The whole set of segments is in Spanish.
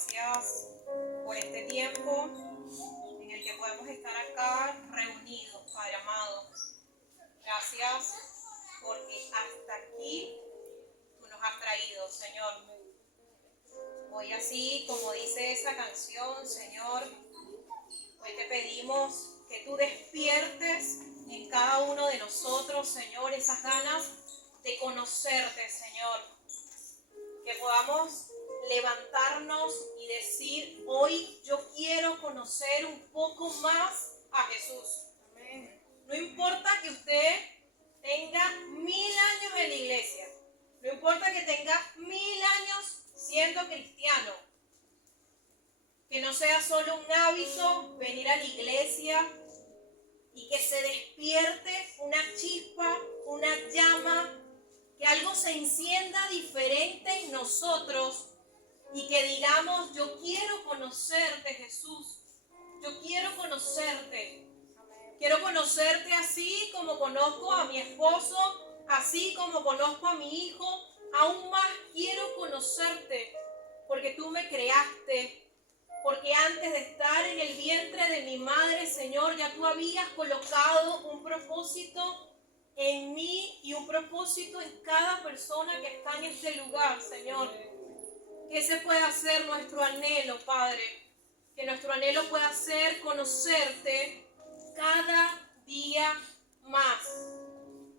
gracias por este tiempo en el que podemos estar acá reunidos, Padre amado. Gracias porque hasta aquí tú nos has traído, Señor. Hoy así, como dice esa canción, Señor, hoy te pedimos que tú despiertes en cada uno de nosotros, Señor, esas ganas de conocerte, Señor. Que podamos levantarnos y decir, hoy yo quiero conocer un poco más a Jesús. Amén. No importa que usted tenga 1000 años en la iglesia, no importa que tenga 1000 años siendo cristiano, que no sea solo un hábito venir a la iglesia y que se despierte una chispa, una llama, que algo se encienda diferente en nosotros y que digamos, yo quiero conocerte, Jesús, yo quiero conocerte. Quiero conocerte así como conozco a mi esposo, así como conozco a mi hijo. Aún más quiero conocerte porque tú me creaste, porque antes de estar en el vientre de mi madre, Señor, ya tú habías colocado un propósito en mí y un propósito en cada persona que está en este lugar, Señor. Que ese pueda ser nuestro anhelo, Padre. Que nuestro anhelo pueda ser conocerte cada día más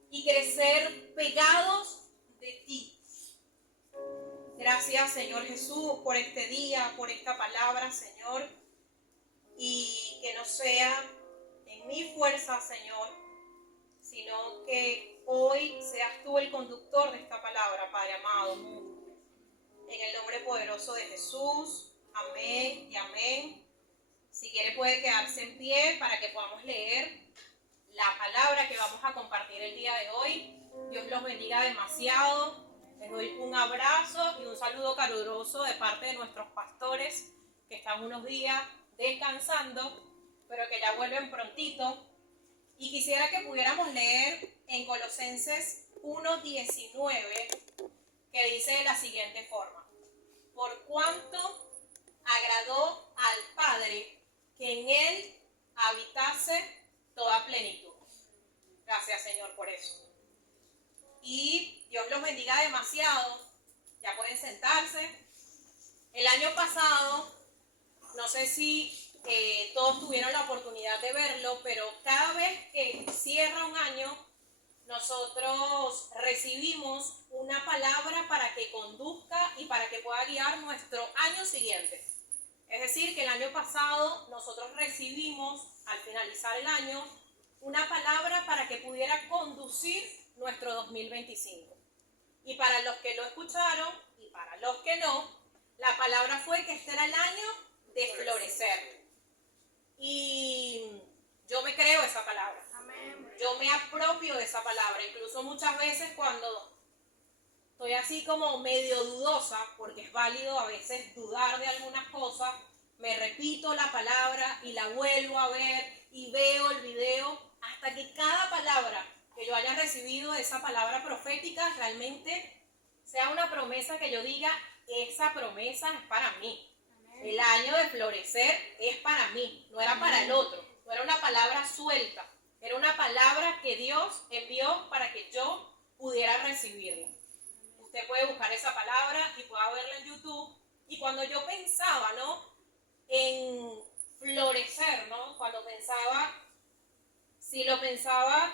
y crecer pegados de ti. Gracias, Señor Jesús, por este día, por esta palabra, Señor. Y que no sea en mi fuerza, Señor, sino que hoy seas tú el conductor de esta palabra, Padre amado. En el nombre poderoso de Jesús, amén y amén. Si quiere puede quedarse en pie para que podamos leer la palabra que vamos a compartir el día de hoy. Dios los bendiga demasiado. Les doy un abrazo y un saludo caluroso de parte de nuestros pastores que están unos días descansando, pero que ya vuelven prontito. Y quisiera que pudiéramos leer en Colosenses 1:19, que dice de la siguiente forma: por cuanto agradó al Padre que en él habitase toda plenitud. Gracias, Señor, por eso. Y Dios los bendiga demasiado. Ya pueden sentarse. El año pasado, no sé si todos tuvieron la oportunidad de verlo, pero cada vez que cierra un año, nosotros recibimos una palabra para que conduzca y para que pueda guiar nuestro año siguiente. Es decir, que el año pasado nosotros recibimos, al finalizar el año, una palabra para que pudiera conducir nuestro 2025. Y para los que lo escucharon y para los que no, la palabra fue que este era el año de florecer. Y yo me creo esa palabra. Yo me apropio de esa palabra. Incluso muchas veces cuando estoy así como medio dudosa, porque es válido a veces dudar de algunas cosas, me repito la palabra y la vuelvo a ver y veo el video hasta que cada palabra que yo haya recibido de esa palabra profética realmente sea una promesa que yo diga, esa promesa es para mí. Amén. El año de florecer es para mí, no era para el otro, no era una palabra suelta, era una palabra que Dios envió para que yo pudiera recibirla. Usted puede buscar esa palabra y pueda verla en YouTube. Y cuando yo pensaba, ¿no?, en florecer, ¿no?, cuando pensaba, si lo pensaba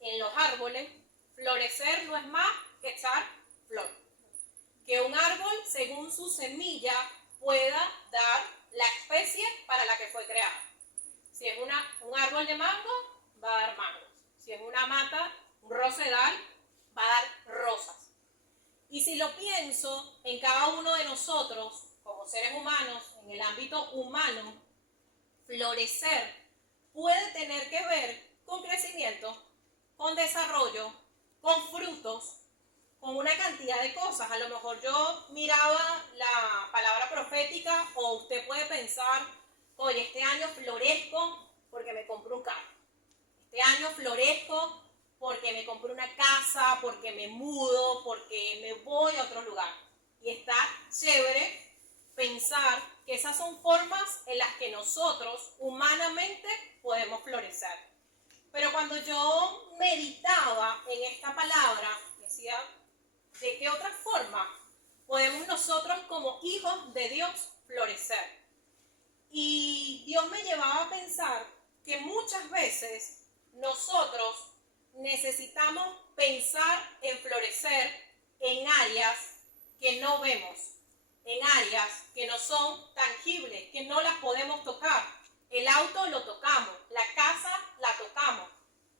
en los árboles, florecer no es más que echar flor. Que un árbol, según su semilla, pueda dar la especie para la que fue creada. Si es un árbol de mango, va a dar mangos. Si es una mata, un rosedal, va a dar rosas. Y si lo pienso en cada uno de nosotros, como seres humanos, en el ámbito humano, florecer puede tener que ver con crecimiento, con desarrollo, con frutos, con una cantidad de cosas. A lo mejor yo miraba la palabra profética o usted puede pensar, oye, este año florezco porque me compré un carro. Este año florezco porque me compré una casa, porque me mudo, porque me voy a otro lugar. Y está chévere pensar pensar que esas son formas en las que nosotros humanamente podemos florecer. Pero cuando yo meditaba en esta palabra, decía, ¿de qué otra forma podemos nosotros como hijos de Dios florecer? Y Dios me llevaba a pensar que muchas veces nosotros necesitamos pensar en florecer en áreas que no vemos, en áreas que no son tangibles, que no las podemos tocar. El auto lo tocamos, la casa la tocamos.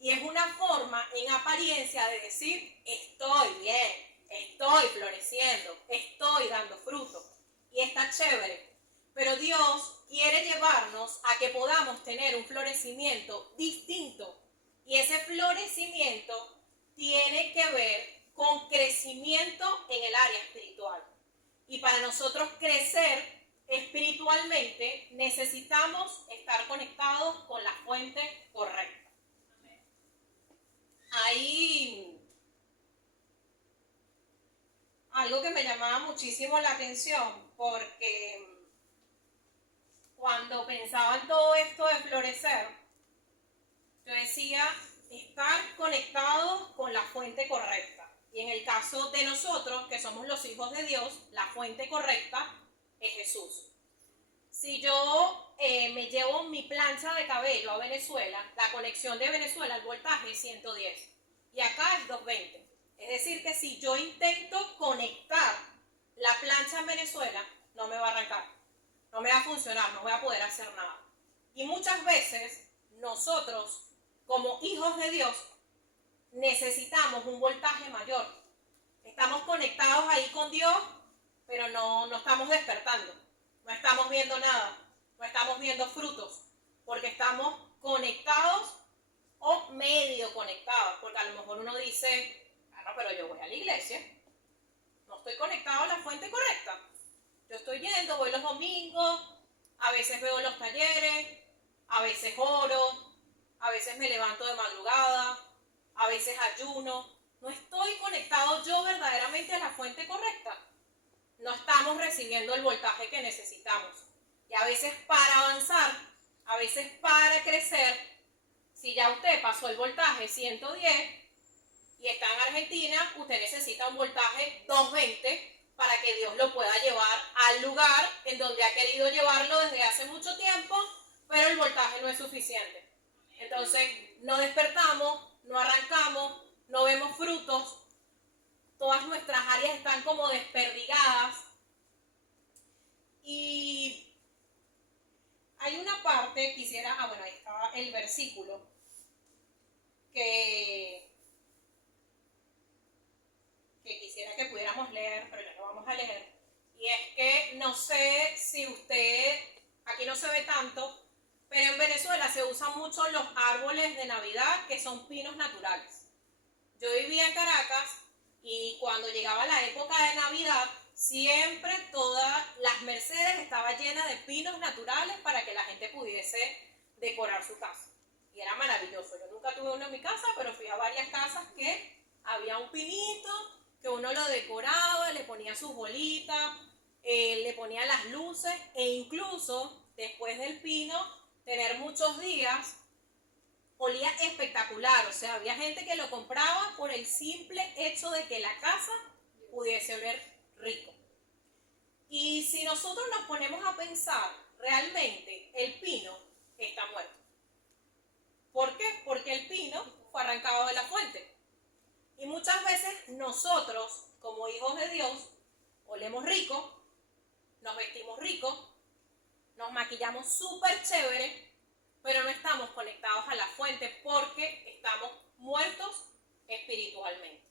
Y es una forma en apariencia de decir, estoy bien, estoy floreciendo, estoy dando fruto. Y está chévere. Pero Dios quiere llevarnos a que podamos tener un florecimiento distinto. Y ese florecimiento tiene que ver con crecimiento en el área espiritual. Y para nosotros crecer espiritualmente necesitamos estar conectados con la fuente correcta. Hay algo que me llamaba muchísimo la atención, porque cuando pensaba en todo esto de florecer, yo decía estar conectados con la fuente correcta. Y en el caso de nosotros, que somos los hijos de Dios, la fuente correcta es Jesús. Si yo me llevo mi plancha de cabello a Venezuela, la conexión de Venezuela, el voltaje es 110 y acá es 220. Es decir, que si yo intento conectar la plancha en Venezuela, no me va a arrancar, no me va a funcionar, no voy a poder hacer nada. Y muchas veces nosotros, como hijos de Dios, necesitamos un voltaje mayor. Estamos conectados ahí con Dios, pero no estamos despertando. No estamos viendo nada, no estamos viendo frutos, porque estamos conectados o medio conectados, porque a lo mejor uno dice, no, pero yo voy a la iglesia, no estoy conectado a la fuente correcta. Yo estoy yendo, voy los domingos, a veces veo los talleres, a veces oro, a veces me levanto de madrugada, a veces ayuno. No estoy conectado yo verdaderamente a la fuente correcta. No estamos recibiendo el voltaje que necesitamos. Y a veces para avanzar, a veces para crecer, si ya usted pasó el voltaje 110 y está en Argentina, usted necesita un voltaje 220 para que Dios lo pueda llevar al lugar en donde ha querido llevarlo desde hace mucho tiempo, pero el voltaje no es suficiente. Entonces, no despertamos, no arrancamos, no vemos frutos. Todas nuestras áreas están como desperdigadas. Y hay una parte, ahí estaba el versículo, que quisiera que pudiéramos leer, pero ya lo vamos a leer. Y es que no sé si usted, aquí no se ve tanto, pero en Venezuela se usan mucho los árboles de Navidad que son pinos naturales. Yo vivía en Caracas y cuando llegaba la época de Navidad, siempre todas las Mercedes estaban llenas de pinos naturales para que la gente pudiese decorar su casa. Y era maravilloso. Yo nunca tuve uno en mi casa, pero fui a varias casas que había un pinito, que uno lo decoraba, le ponía sus bolitas, le ponía las luces, e incluso después del pino, tener muchos días, olía espectacular. O sea, había gente que lo compraba por el simple hecho de que la casa pudiese oler rico. Y si nosotros nos ponemos a pensar, realmente el pino está muerto. ¿Por qué? Porque el pino fue arrancado de la fuente. Y muchas veces nosotros, como hijos de Dios, olemos rico, nos vestimos rico, nos maquillamos súper chévere, pero no estamos conectados a la fuente porque estamos muertos espiritualmente.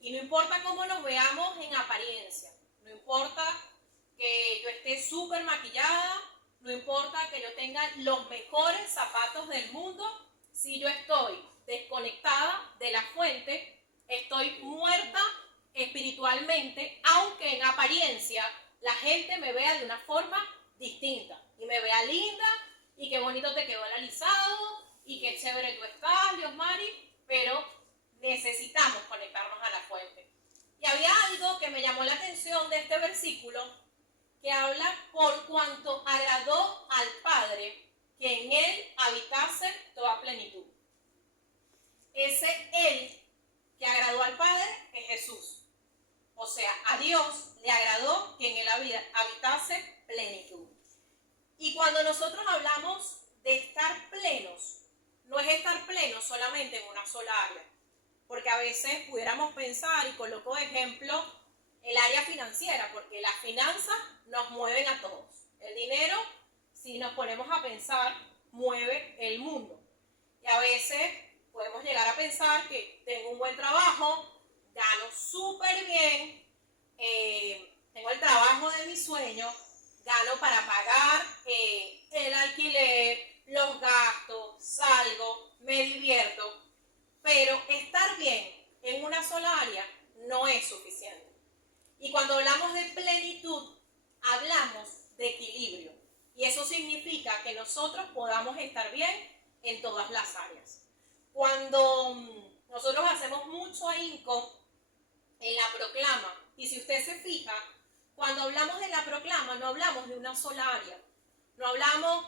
Y no importa cómo nos veamos en apariencia, no importa que yo esté súper maquillada, no importa que yo tenga los mejores zapatos del mundo, si yo estoy desconectada de la fuente, estoy muerta espiritualmente, aunque en apariencia la gente me vea de una forma distinta y me vea linda y qué bonito te quedó el alisado y qué chévere tú estás, Diosmari, pero necesitamos conectarnos a la fuente. Y había algo que me llamó la atención de este versículo, que habla por cuanto agradó al Padre que en él habitase toda plenitud. Ese él que agradó al Padre es Jesús. O sea, a Dios le agradó que en él habitase plenitud. Y cuando nosotros hablamos de estar plenos, no es estar plenos solamente en una sola área. Porque a veces pudiéramos pensar, y coloco de ejemplo, el área financiera, porque las finanzas nos mueven a todos. El dinero, si nos ponemos a pensar, mueve el mundo. Y a veces podemos llegar a pensar que tengo un buen trabajo, gano súper bien, tengo el trabajo de mis sueños, gano para pagar el alquiler, los gastos, salgo, me divierto, pero estar bien en una sola área no es suficiente. Y cuando hablamos de plenitud, hablamos de equilibrio. Y eso significa que nosotros podamos estar bien en todas las áreas. Cuando nosotros hacemos mucho ahínco en la proclama, y si usted se fija, cuando hablamos de la proclama no hablamos de una sola área. No hablamos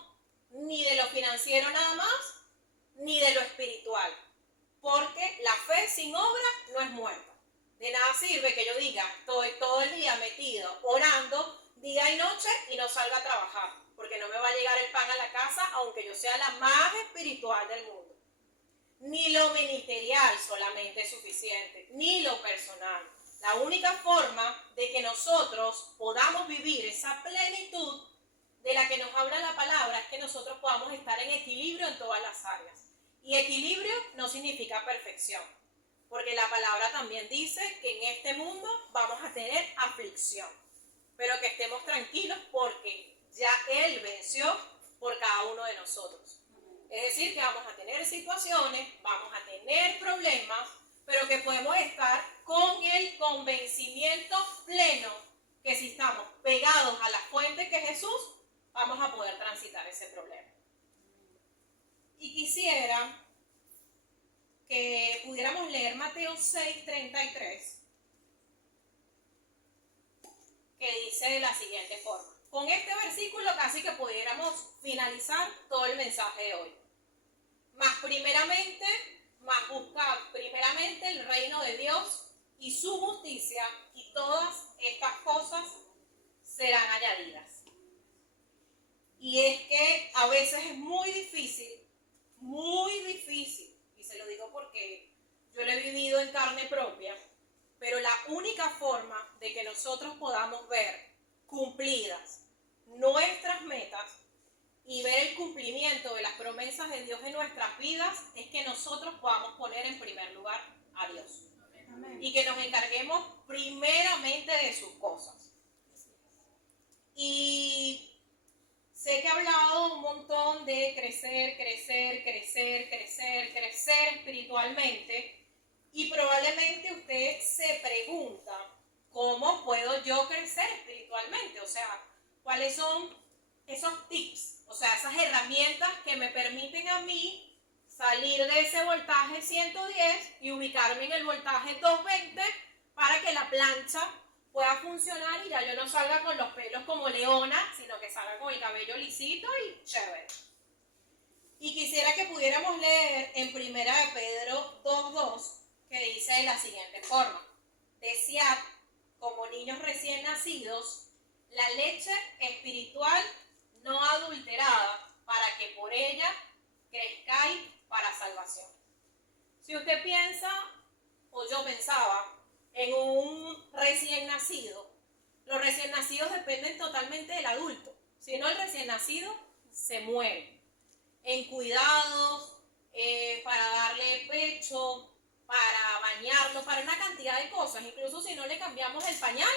ni de lo financiero nada más, ni de lo espiritual. Porque la fe sin obra no es muerta. De nada sirve que yo diga, estoy todo el día metido, orando, día y noche, y no salga a trabajar. Porque no me va a llegar el pan a la casa, aunque yo sea la más espiritual del mundo. Ni lo ministerial solamente es suficiente, ni lo personal. La única forma de que nosotros podamos vivir esa plenitud de la que nos habla la palabra es que nosotros podamos estar en equilibrio en todas las áreas. Y equilibrio no significa perfección, porque la palabra también dice que en este mundo vamos a tener aflicción, pero que estemos tranquilos porque ya Él venció por cada uno de nosotros. Es decir, que vamos a tener situaciones, vamos a tener problemas, pero que podemos estar con el convencimiento pleno que si estamos pegados a la fuente que es Jesús, vamos a poder transitar ese problema. Y quisiera que pudiéramos leer Mateo 6:33, que dice de la siguiente forma. Con este versículo casi que pudiéramos finalizar todo el mensaje de hoy. Buscad primeramente el reino de Dios y su justicia, y todas estas cosas serán añadidas. Y es que a veces es muy difícil, y se lo digo porque yo lo he vivido en carne propia, pero la única forma de que nosotros podamos ver cumplidas nuestras metas y ver el cumplimiento de las promesas de Dios en nuestras vidas es que nosotros podamos poner en primer lugar a Dios. Amén. Y que nos encarguemos primeramente de sus cosas. Y sé que he hablado un montón de crecer espiritualmente, y probablemente usted se pregunta, ¿cómo puedo yo crecer espiritualmente? O sea, ¿cuáles son esos tips? O sea, esas herramientas que me permiten a mí salir de ese voltaje 110 y ubicarme en el voltaje 220 para que la plancha pueda funcionar y ya yo no salga con los pelos como leona, sino que salga con el cabello lisito y chévere. Y quisiera que pudiéramos leer en 1 de Pedro 2:2, que dice de la siguiente forma: desead como niños recién nacidos la leche espiritual no adulterada, para que por ella crezcáis para salvación. Si usted piensa, o yo pensaba, en un recién nacido, los recién nacidos dependen totalmente del adulto. Si no, el recién nacido se muere. En cuidados, para darle pecho, para bañarlo, para una cantidad de cosas. Incluso si no le cambiamos el pañal,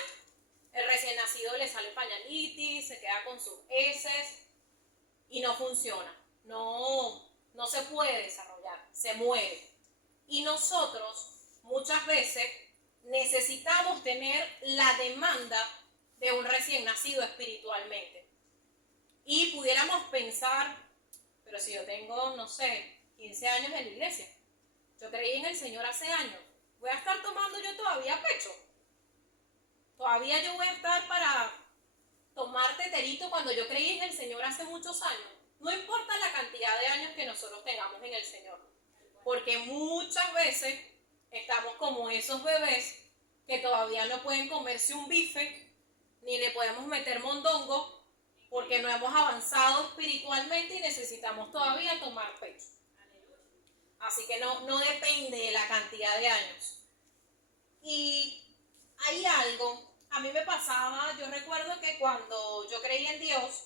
el recién nacido le sale pañalitis, se queda con sus heces y no funciona. No se puede desarrollar, se muere. Y nosotros muchas veces necesitamos tener la demanda de un recién nacido espiritualmente. Y pudiéramos pensar, pero si yo tengo, 15 años en la iglesia, yo creí en el Señor hace años, ¿voy a estar tomando yo todavía pecho? Todavía yo voy a estar para cuando yo creí en el Señor hace muchos años, no importa la cantidad de años que nosotros tengamos en el Señor, porque muchas veces estamos como esos bebés que todavía no pueden comerse un bife, ni le podemos meter mondongo, porque no hemos avanzado espiritualmente y necesitamos todavía tomar pecho. Así que no depende de la cantidad de años. Y hay algo, a mí me pasaba, yo recuerdo que cuando yo creí en Dios,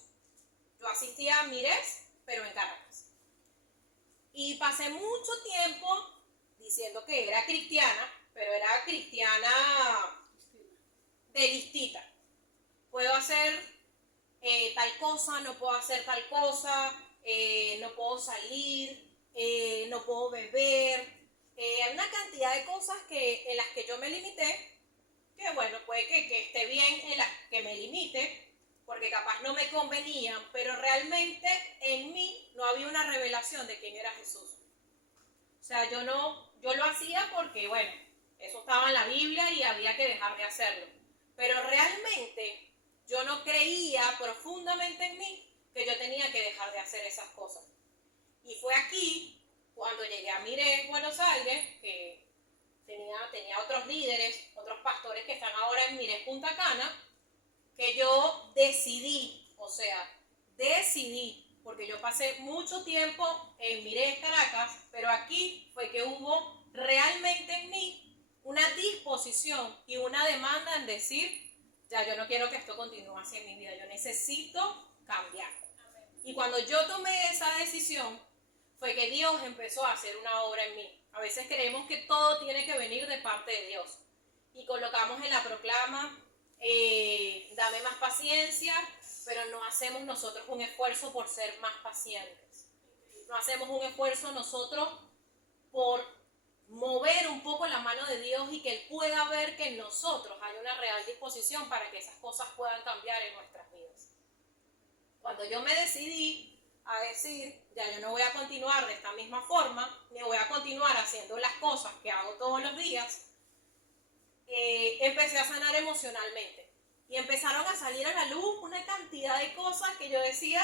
yo asistía a Mires, pero en Caracas. Y pasé mucho tiempo diciendo que era cristiana, pero era cristiana de listita. Puedo hacer tal cosa, no puedo hacer tal cosa, no puedo salir, no puedo beber. Hay una cantidad de cosas en las que yo me limité, que bueno, puede que esté bien en las que me limite, porque capaz no me convenían, pero realmente en mí no había una revelación de quién era Jesús. O sea, yo lo hacía porque, bueno, eso estaba en la Biblia y había que dejar de hacerlo. Pero realmente yo no creía profundamente en mí que yo tenía que dejar de hacer esas cosas. Y fue aquí, cuando llegué a Mires, Buenos Aires, que tenía otros líderes, otros pastores que están ahora en Mires, Punta Cana, que yo decidí, porque yo pasé mucho tiempo en Mires, Caracas, pero aquí fue que hubo realmente en mí una disposición y una demanda en decir, ya yo no quiero que esto continúe así en mi vida, yo necesito cambiar. Y cuando yo tomé esa decisión, fue que Dios empezó a hacer una obra en mí. A veces creemos que todo tiene que venir de parte de Dios. Y colocamos en la proclama, dame más paciencia, pero no hacemos nosotros un esfuerzo por ser más pacientes. No hacemos un esfuerzo nosotros por mover un poco la mano de Dios y que Él pueda ver que en nosotros hay una real disposición para que esas cosas puedan cambiar en nuestras vidas. Cuando yo me decidí a decir, ya yo no voy a continuar de esta misma forma, ni voy a continuar haciendo las cosas que hago todos los días, empecé a sanar emocionalmente. Y empezaron a salir a la luz una cantidad de cosas que yo decía,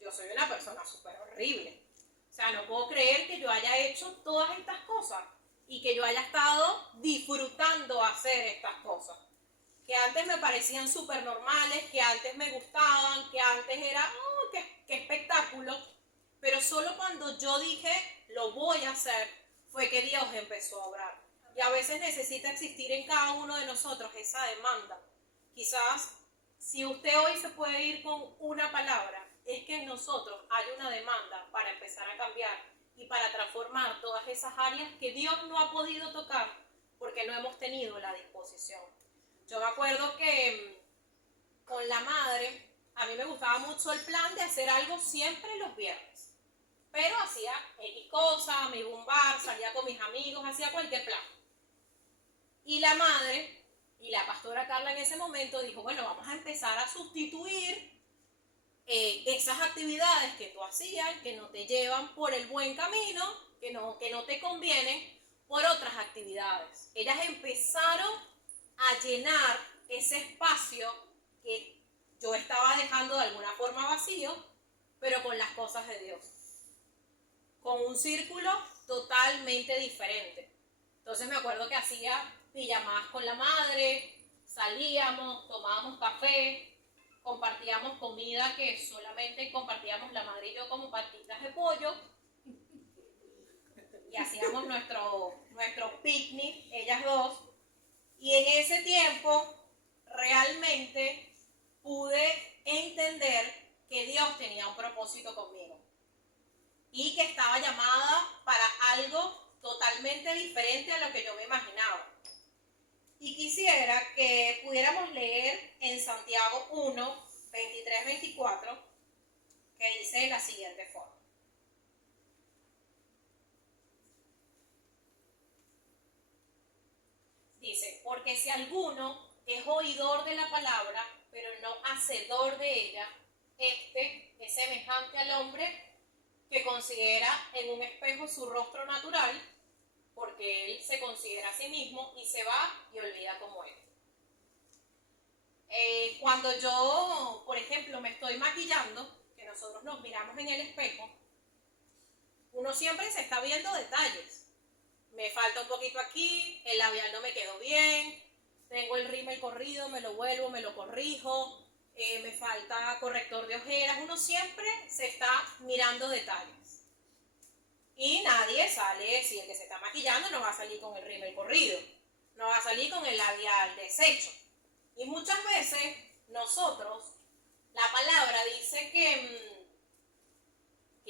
yo soy una persona súper horrible. O sea, no puedo creer que yo haya hecho todas estas cosas y que yo haya estado disfrutando hacer estas cosas. Que antes me parecían súper normales, que antes me gustaban, que antes era, oh, qué espectáculo. Pero solo cuando yo dije, lo voy a hacer, fue que Dios empezó a obrar. Y a veces necesita existir en cada uno de nosotros esa demanda. Quizás, si usted hoy se puede ir con una palabra, es que en nosotros hay una demanda para empezar a cambiar y para transformar todas esas áreas que Dios no ha podido tocar porque no hemos tenido la disposición. Yo me acuerdo que con la madre, a mí me gustaba mucho el plan de hacer algo siempre los viernes. Pero hacía X cosa, me iba a un bar, salía con mis amigos, hacía cualquier plan. Y la madre y la pastora Carla en ese momento dijo, bueno, vamos a empezar a sustituir esas actividades que tú hacías, que no te llevan por el buen camino, que no te convienen, por otras actividades. Ellas empezaron a llenar ese espacio que yo estaba dejando de alguna forma vacío, pero con las cosas de Dios. Con un círculo totalmente diferente. Entonces me acuerdo que hacía pijamadas con la madre, salíamos, tomábamos café, compartíamos comida que solamente compartíamos la madre y yo como patitas de pollo y hacíamos nuestro picnic, ellas dos. Y en ese tiempo realmente pude entender que Dios tenía un propósito conmigo y que estaba llamada para algo totalmente diferente a lo que yo me imaginaba. Y quisiera que pudiéramos leer en Santiago 1, 23, 24, que dice de la siguiente forma. Dice, porque si alguno es oidor de la palabra, pero no hacedor de ella, este es semejante al hombre que considera en un espejo su rostro natural, porque él se considera a sí mismo y se va y olvida cómo es. Cuando yo, por ejemplo, me estoy maquillando, que nosotros nos miramos en el espejo, uno siempre se está viendo detalles. Me falta un poquito aquí, el labial no me quedó bien, tengo el rímel corrido, me lo vuelvo, me lo corrijo, me falta corrector de ojeras. Uno siempre se está mirando detalles. Y nadie sale, si el que se está maquillando no va a salir con el rímel corrido, no va a salir con el labial deshecho. Y muchas veces nosotros, la palabra dice que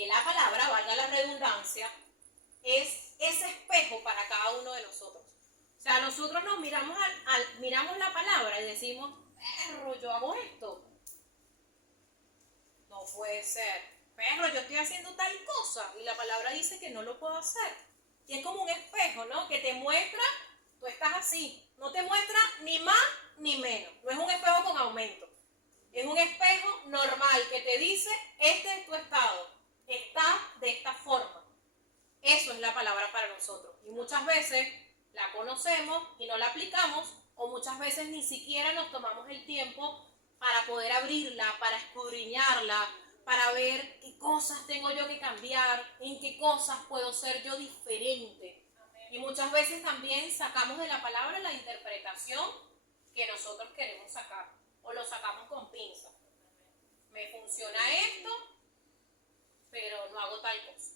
la palabra, valga la redundancia, es ese espejo para cada uno de nosotros. O sea, nosotros nos miramos, miramos la palabra y decimos, perro, yo hago esto. No puede ser. Perro, yo estoy haciendo tal cosa y la palabra dice que no lo puedo hacer. Y es como un espejo, ¿no? Que te muestra, tú estás así. No te muestra ni más ni menos. No es un espejo con aumento. Es un espejo normal que te dice, este es tu estado. Estás de esta forma. Eso es la palabra para nosotros. Y muchas veces la conocemos y no la aplicamos, o muchas veces ni siquiera nos tomamos el tiempo para poder abrirla, para escudriñarla, para ver qué cosas tengo yo que cambiar, en qué cosas puedo ser yo diferente. Y muchas veces también sacamos de la palabra la interpretación que nosotros queremos sacar, o lo sacamos con pinzas. Me funciona esto, pero no hago tal cosa.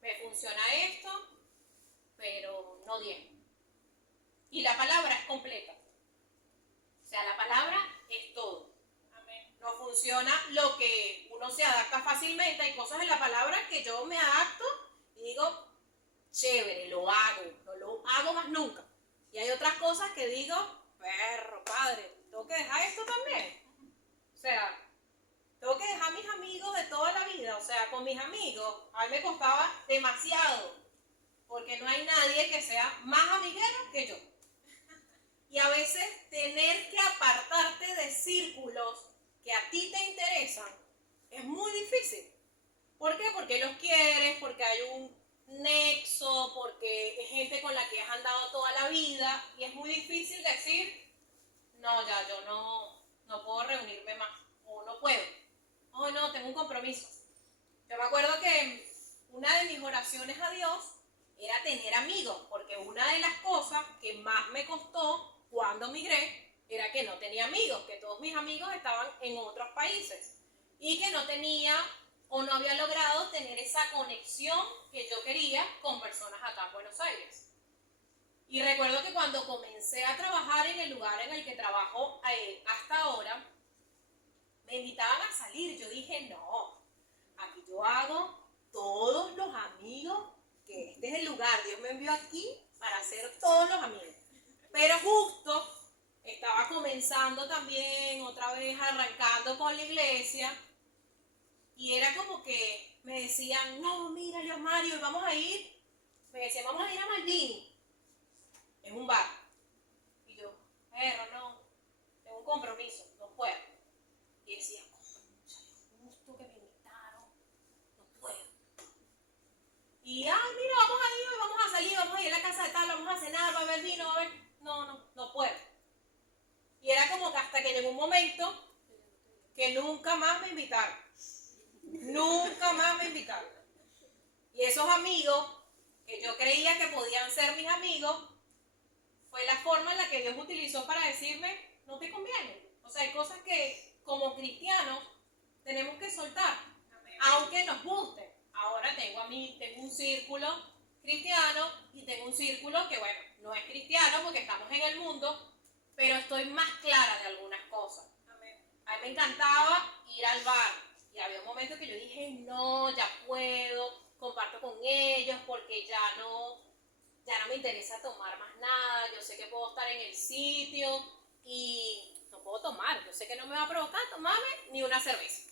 Me funciona esto, pero no bien. Y la palabra es completa. O sea, la palabra es todo. Amén. No funciona lo que uno se adapta fácilmente. Hay cosas en la palabra que yo me adapto y digo, chévere, lo hago. No lo hago más nunca. Y hay otras cosas que digo, perro, padre, tengo que dejar esto también. O sea, tengo que dejar a mis amigos de toda la vida. O sea, con mis amigos, a mí me costaba demasiado. Porque no hay nadie que sea más amiguero que yo. Y a veces tener que apartarte de círculos que a ti te interesan es muy difícil. ¿Por qué? Porque los quieres, porque hay un nexo, porque es gente con la que has andado toda la vida y es muy difícil decir, no, ya yo no puedo reunirme más, o no puedo, o no, tengo un compromiso. Yo me acuerdo que una de mis oraciones a Dios era tener amigos, porque una de las cosas que más me costó cuando migré era que no tenía amigos, que todos mis amigos estaban en otros países y que no tenía o no había logrado tener esa conexión que yo quería con personas acá en Buenos Aires. Y recuerdo que cuando comencé a trabajar en el lugar en el que trabajo hasta ahora, me invitaban a salir. Yo dije, no, aquí yo hago todos los amigos, que este es el lugar, Dios me envió aquí para hacer todos los amigos. Pero justo estaba comenzando también, otra vez arrancando con la iglesia, y era como que me decían, no, mira, Dios Mario, vamos a ir, me decían, vamos a ir a Maldini, es un bar. Y yo, pero no, tengo un compromiso, no puedo. Y decía, justo que me invitaron, no puedo. Y, ay, mira, vamos a ir, vamos a salir, vamos a ir a la casa de tal, vamos a cenar, va a haber vino, va a haber... No puedo. Y era como que hasta que llegó un momento que nunca más me invitaron. Nunca más me invitaron. Y esos amigos que yo creía que podían ser mis amigos, fue la forma en la que Dios utilizó para decirme, no te conviene. O sea, hay cosas que como cristianos tenemos que soltar, aunque nos guste. Ahora tengo un círculo cristiano y tengo un círculo que, bueno, no es cristiano porque estamos en el mundo, pero estoy más clara de algunas cosas. A mí me encantaba ir al bar y había un momento que yo dije, no, ya puedo, comparto con ellos porque ya no me interesa tomar más nada, yo sé que puedo estar en el sitio y no puedo tomar, yo sé que no me va a provocar tomarme ni una cerveza.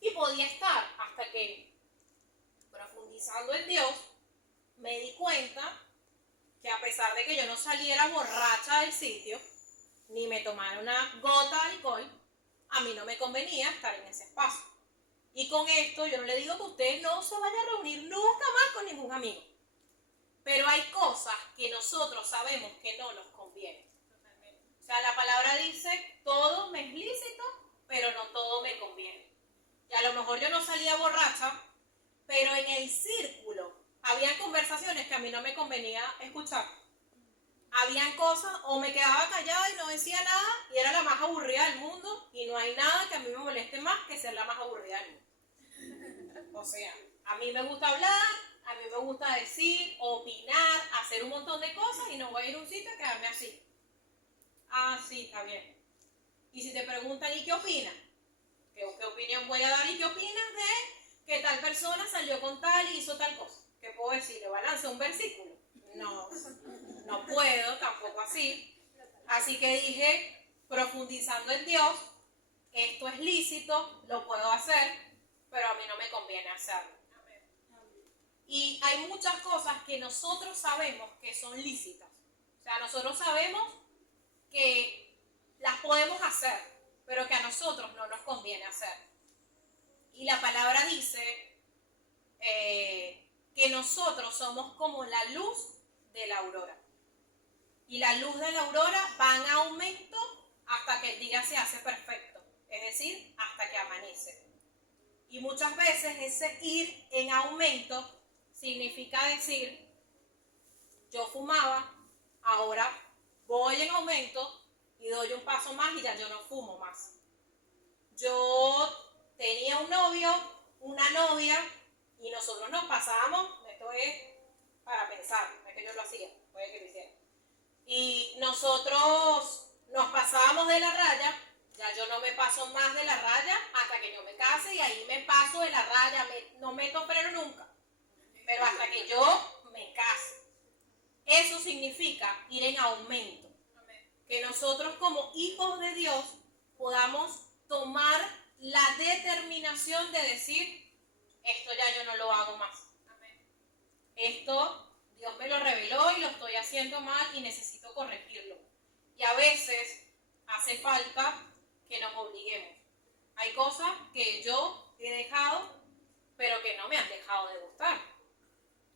Y podía estar hasta que, profundizando en Dios, me di cuenta que a pesar de que yo no saliera borracha del sitio, ni me tomara una gota de alcohol, a mí no me convenía estar en ese espacio. Y con esto yo no le digo que usted no se vaya a reunir nunca más con ningún amigo. Pero hay cosas que nosotros sabemos que no nos convienen. O sea, la palabra dice, todo me es lícito, pero no todo me conviene. Y a lo mejor yo no salía borracha, pero en el círculo había conversaciones que a mí no me convenía escuchar. Habían cosas, o me quedaba callada y no decía nada, y era la más aburrida del mundo, y no hay nada que a mí me moleste más que ser la más aburrida del mundo. O sea, a mí me gusta hablar, a mí me gusta decir, opinar, hacer un montón de cosas, y no voy a ir a un sitio a quedarme así. Ah, sí, está bien. Y si te preguntan, ¿y qué opinas? ¿Qué opinión voy a dar? ¿Y qué opinas de que tal persona salió con tal y hizo tal cosa? ¿Qué puedo decir? ¿Le balance un versículo? No, no puedo, tampoco así. Así que dije, profundizando en Dios, esto es lícito, lo puedo hacer, pero a mí no me conviene hacerlo. Y hay muchas cosas que nosotros sabemos que son lícitas. O sea, nosotros sabemos que las podemos hacer, pero que a nosotros no nos conviene hacer. Y la palabra dice que nosotros somos como la luz de la aurora. Y la luz de la aurora va en aumento hasta que el día se hace perfecto, es decir, hasta que amanece. Y muchas veces ese ir en aumento significa decir, yo fumaba, ahora voy en aumento y doy un paso más y ya yo no fumo más. Yo tenía un novio, una novia, y nosotros nos pasábamos, esto es para pensar, no es que yo lo hacía, puede que lo hiciera. Y nosotros nos pasábamos de la raya, ya yo no me paso más de la raya hasta que yo me case, y ahí me paso de la raya, no meto freno nunca, pero hasta que yo me case. Eso significa ir en aumento. Que nosotros como hijos de Dios podamos tomar la determinación de decir, esto ya yo no lo hago más. Esto Dios me lo reveló y lo estoy haciendo mal y necesito corregirlo. Y a veces hace falta que nos obliguemos. Hay cosas que yo he dejado, pero que no me han dejado de gustar.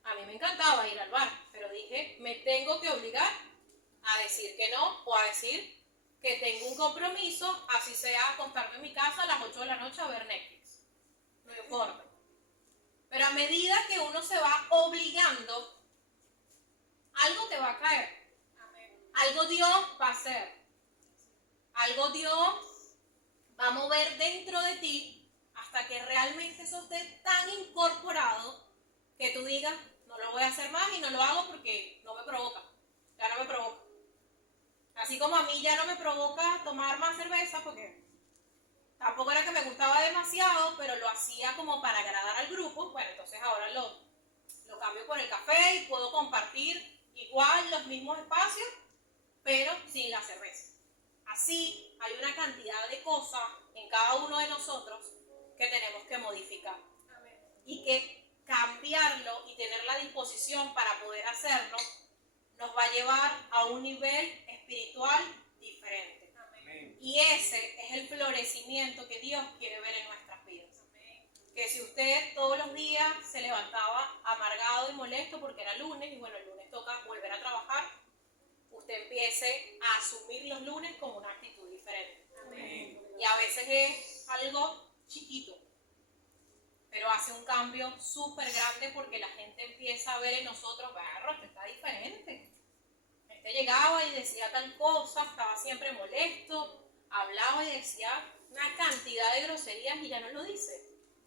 A mí me encantaba ir al bar, pero dije, me tengo que obligar a decir que no, o a decir que tengo un compromiso, así sea acostarme en mi casa a las 8 de la noche a ver Netflix. No importa. Pero a medida que uno se va obligando, algo te va a caer. Algo Dios va a hacer. Algo Dios va a mover dentro de ti hasta que realmente eso esté tan incorporado que tú digas, no lo voy a hacer más y no lo hago porque no me provoca. Ya no me provoca. Así como a mí ya no me provoca tomar más cerveza porque tampoco era que me gustaba demasiado, pero lo hacía como para agradar al grupo. Bueno, entonces ahora lo cambio por el café y puedo compartir igual los mismos espacios, pero sin la cerveza. Así hay una cantidad de cosas en cada uno de nosotros que tenemos que modificar. Amén. Y que cambiarlo y tener la disposición para poder hacerlo nos va a llevar a un nivel espiritual diferente. Amén. Y ese es el florecimiento que Dios quiere ver en nuestras vidas. Amén. Que si usted todos los días se levantaba amargado y molesto porque era lunes, y bueno, el lunes toca volver a trabajar, usted empiece a asumir los lunes con una actitud diferente. Amén. Y a veces es algo chiquito, pero hace un cambio súper grande porque la gente empieza a ver en nosotros, barro, este está diferente. Este llegaba y decía tal cosa, estaba siempre molesto, hablaba y decía una cantidad de groserías y ya no lo dice.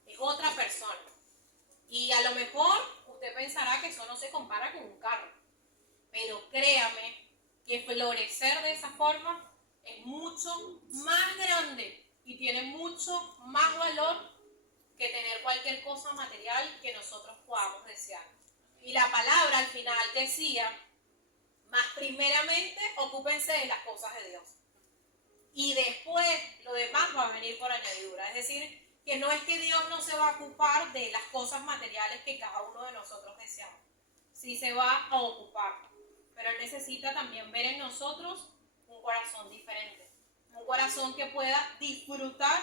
Es otra persona. Y a lo mejor usted pensará que eso no se compara con un carro, pero créame que florecer de esa forma es mucho más grande y tiene mucho más valor que tener cualquier cosa material que nosotros podamos desear. Y la palabra al final decía, más primeramente ocúpense de las cosas de Dios. Y después lo demás va a venir por añadidura. Es decir, que no es que Dios no se va a ocupar de las cosas materiales que cada uno de nosotros deseamos. Sí se va a ocupar. Pero Él necesita también ver en nosotros un corazón diferente. Un corazón que pueda disfrutar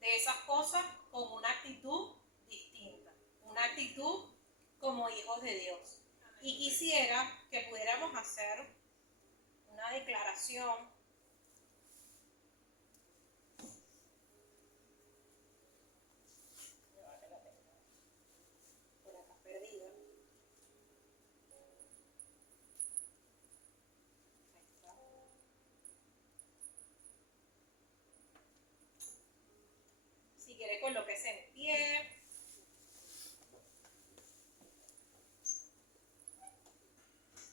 de esas cosas con una actitud distinta, una actitud como hijos de Dios. Y quisiera que pudiéramos hacer una declaración quiere, colóquese en pie.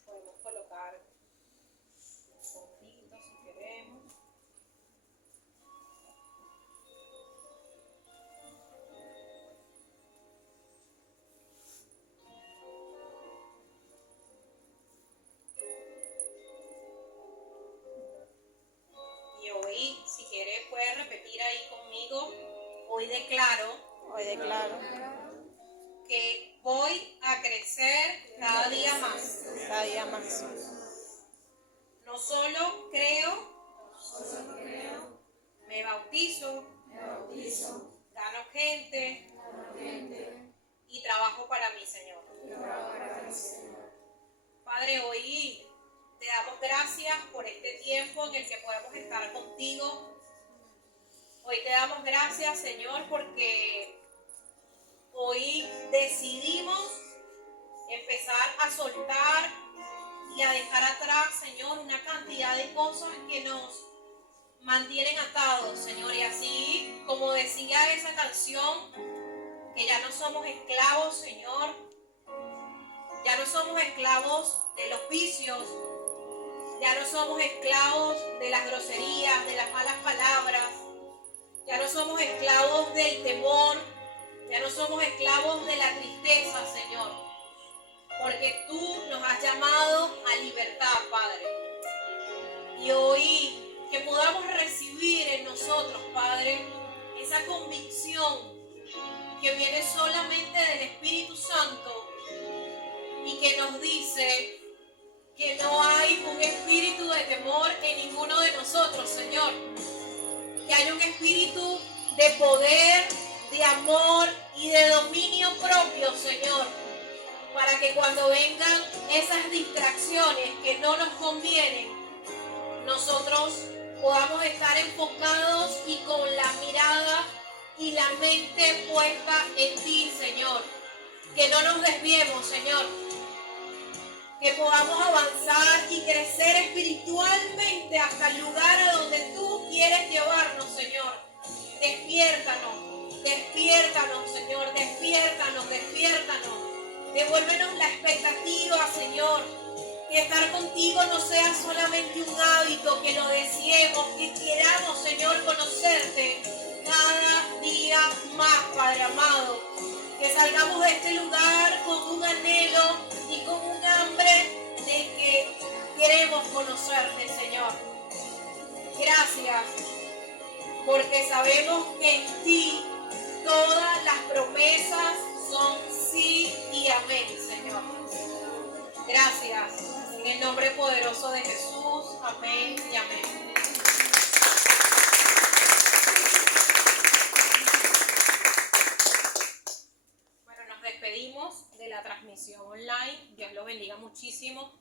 Podemos colocar un fondito si queremos. Y hoy, si quiere, puede repetir ahí conmigo. Hoy declaro que voy a crecer cada día más. No solo creo, me bautizo, gano gente y trabajo para mi Señor. Padre, hoy te damos gracias por este tiempo en el que podemos estar contigo. Hoy te damos gracias, Señor, porque hoy decidimos empezar a soltar y a dejar atrás, Señor, una cantidad de cosas que nos mantienen atados, Señor. Y así, como decía esa canción, que ya no somos esclavos, Señor. Ya no somos esclavos de los vicios. Ya no somos esclavos de las groserías, de las malas palabras. Ya no somos esclavos del temor. Ya no somos esclavos de la tristeza, Señor. Porque tú nos has llamado a libertad, Padre. Y hoy que podamos recibir en nosotros, Padre, esa convicción que viene solamente del Espíritu Santo y que nos dice que no hay un espíritu de temor en ninguno de nosotros, Señor. Que hay un espíritu de poder, de amor y de dominio propio, Señor. Para que cuando vengan esas distracciones que no nos convienen, nosotros podamos estar enfocados y con la mirada y la mente puesta en ti, Señor. Que no nos desviemos, Señor. Que podamos avanzar y crecer espiritualmente hasta el lugar a donde tú quieres llevarnos, Señor. Despiértanos, despiértanos, Señor, despiértanos, despiértanos. Devuélvenos la expectativa, Señor. Que estar contigo no sea solamente un hábito, que lo deseemos, que queramos, Señor, conocerte cada día más, Padre amado. Que salgamos de este lugar con un anhelo y con un hambre de que queremos conocerte, Señor. Gracias, porque sabemos que en ti todas las promesas son sí y amén, Señor. Gracias. En el nombre poderoso de Jesús. Amén y amén. Bueno, nos despedimos de la transmisión online. Dios los bendiga muchísimo.